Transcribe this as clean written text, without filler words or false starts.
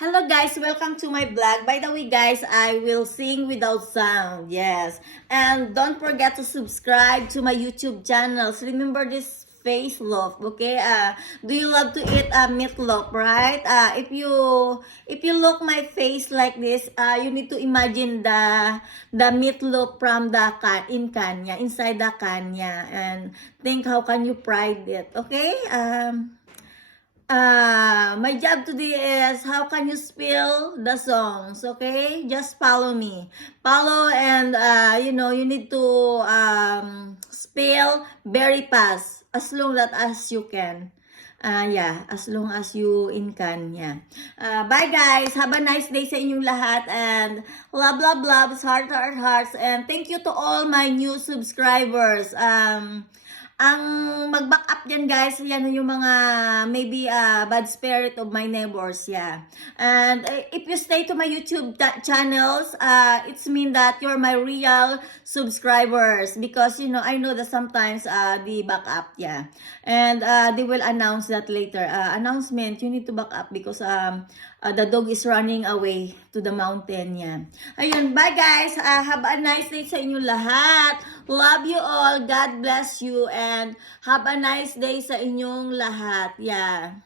Hello guys, welcome to my vlog. By the way guys, I will sing without sound. Yes. And don't forget to subscribe to my YouTube channels. Remember this face loaf, okay? Do you love to eat meatloaf, right? If you look my face like this, you need to imagine the meatloaf from the kanya, inside the kanya, and think how can you fry it, okay? My job today is how can you spell the songs, okay? Just follow me. Follow and, you need to spell very fast as long that as you can. As long as you can, yeah. Bye guys, have a nice day sa inyong lahat and love, love, love, heart, heart, hearts, and thank you to all my new subscribers. Ang mag-back up dyan guys, yan yung mga maybe bad spirit of my neighbors, yeah. And if you stay to my YouTube channels, it's mean that you're my real subscribers because I know that sometimes the back up, yeah. And they will announce that later. Announcement, you need to back up because the dog is running away to the mountain, yeah. Ayun, bye guys. Have a nice day sa inyo lahat. Love you all. God bless you and have a nice day sa inyong lahat. Yeah.